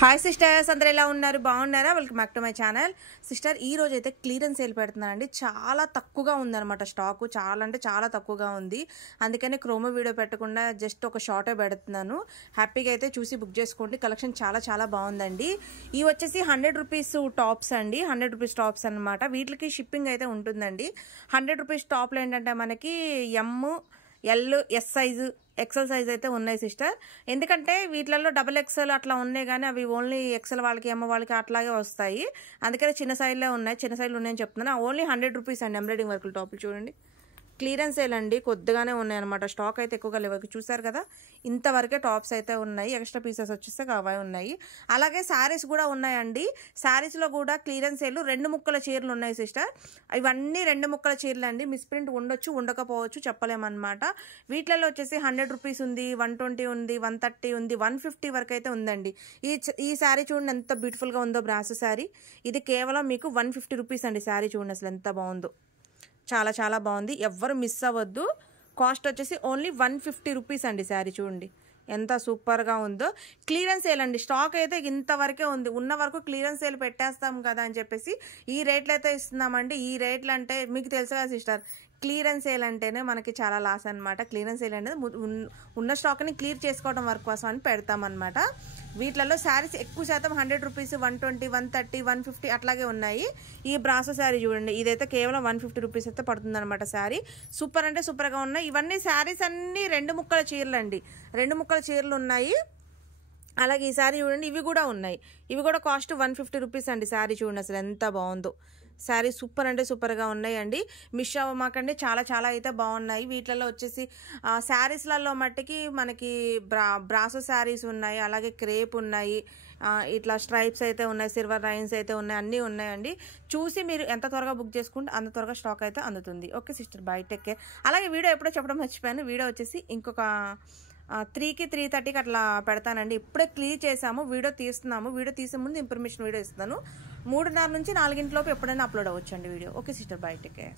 Hi sisters, అందరూ ఎలా ఉన్నారు? బాగున్నారా? Welcome back to my channel. Sister, ఈ రోజు అయితే క్లియరెన్స్ సేల్ పెడుతున్నానండి. చాలా తక్కువగా ఉందన్నమాట స్టాక్. చాలా అంటే చాలా తక్కువగా ఉంది. అందుకని క్రోమో వీడియో పెట్టకుండా జస్ట్ ఒక షార్టే పెడుతున్నాను. హ్యాపీగా అయితే చూసి బుక్ చేసుకోండి. కలెక్షన్ చాలా చాలా బాగుందండి. ఇవి వచ్చేసి 100 రూపీస్ టాప్స్ అండి. 100 రూపీస్ టాప్స్ అనమాట. వీటికి షిప్పింగ్ అయితే ఉంటుందండి. 100 రూపీస్ టాప్లు ఏంటంటే మనకి M, L, S size, XL size అయితే ఉన్నాయి సిస్టర్. ఎందుకంటే వీటిలలో డబుల్ ఎక్సెల్ అట్లా ఉన్నాయి, కానీ అవి ఓన్లీ ఎక్సెల్ వాళ్ళకి, ఎమ్మ వాళ్ళకి అట్లాగే వస్తాయి. అందుకని చిన్న సైజ్లో ఉన్నాయి. చిన్న సైజులు ఉన్నాయని చెప్తున్నాను. ఓన్లీ 100 రూపీస్ అండి. ఎంబ్రాయిడింగ్ వర్కులు టాపులు చూడండి. క్లియరెన్స్ సేల్ అండి. కొద్దిగానే ఉన్నాయన్నమాట. స్టాక్ అయితే ఎక్కువగా లేవు. చూసారు కదా, ఇంతవరకే టాప్స్ అయితే ఉన్నాయి. ఎక్స్ట్రా పీసెస్ వచ్చేస్తే అవే ఉన్నాయి. అలాగే శారీస్ కూడా ఉన్నాయండి. శారీస్లో కూడా క్లియరెన్స్ సేల్ 2 ముక్కల చీరలు ఉన్నాయి సిస్టర్. ఇవన్నీ 2 ముక్కల చీరలు అండి. మిస్ప్రింట్ ఉండొచ్చు, ఉండకపోవచ్చు, చెప్పలేమన్నమాట. వీటిలలో వచ్చేసి 100 రూపీస్ ఉంది, 120 ఉంది, 130 ఉంది, 150 వరకు అయితే ఉందండి. ఈ శారీ చూడండి ఎంత బ్యూటిఫుల్గా ఉందో. బ్రాసో శారీ. ఇది కేవలం మీకు 150 రూపీస్ అండి. శారీ చూడండి అసలు ఎంత బాగుందో. చాలా చాలా బాగుంది. ఎవ్వరు మిస్ అవ్వద్దు. కాస్ట్ వచ్చేసి ఓన్లీ 150 రూపీస్ అండి. శారీ చూడండి ఎంత సూపర్గా ఉందో. క్లియరెన్స్ సేల్ అండి. స్టాక్ అయితే ఇంతవరకే ఉంది. ఉన్న వరకు క్లియరెన్స్ సేల్ పెట్టేస్తాం కదా అని చెప్పేసి ఈ రేట్లు అయితే ఇస్తున్నామండి. ఈ రేట్లు అంటే మీకు తెలుసు కదా సిస్టర్, క్లియరెన్స్ సేల్ అంటేనే మనకి చాలా లాస్ అనమాట. క్లియరెన్స్ సేల్ అనేది ఉన్న స్టాక్ని క్లియర్ చేసుకోవడం వర్క్ కోసం అని పెడతామన్నమాట. వీటిలలో శారీస్ ఎక్కువ శాతం 100 రూపీస్, 120, 130, 150 అట్లాగే ఉన్నాయి. ఈ బ్రాసో శారీ చూడండి, ఇదైతే కేవలం 150 రూపీస్ అయితే పడుతుంది అనమాట. శారీ సూపర్ అంటే సూపర్గా ఉన్నాయి. ఇవన్నీ శారీస్ అన్నీ 2 ముక్కల చీరలు అండి. 2 ముక్కల చీరలు ఉన్నాయి. అలాగే ఈ శారీ చూడండి, ఇవి కూడా ఉన్నాయి. ఇవి కూడా కాస్ట్ 150 రూపీస్ అండి. శారీ చూడండి అసలు ఎంత బాగుందో. శారీ సూపర్ అంటే సూపర్గా ఉన్నాయండి. మిస్ అవ్వమాకండి. చాలా చాలా అయితే బాగున్నాయి. వీటిలలో వచ్చేసి శారీస్లలో మట్టికి మనకి బ్రాసో శారీస్ ఉన్నాయి. అలాగే క్రేప్ ఉన్నాయి. ఇట్లా స్ట్రైప్స్ అయితే ఉన్నాయి. సిల్వర్ లైన్స్ అయితే ఉన్నాయి. అన్నీ ఉన్నాయండి. చూసి మీరు ఎంత త్వరగా బుక్ చేసుకుంటే అంత త్వరగా స్టాక్ అయితే అందుతుంది. Okay sister, bye, take care. అలాగే వీడియో ఎప్పుడో చెప్పడం మర్చిపోయాను. వీడియో వచ్చేసి ఇంకొక 3కి 3:30కి అట్లా పెడతానండి. ఇప్పుడే క్లియర్ చేసాము, వీడియో తీస్తున్నాము. వీడియో తీసే ముందు ఇన్ఫర్మేషన్ వీడియో ఇస్తాను. 3:30 నుంచి 4 లోపు ఎప్పుడైనా అప్లోడ్ అవ్వచ్చండి video. Okay sister, bye, take care.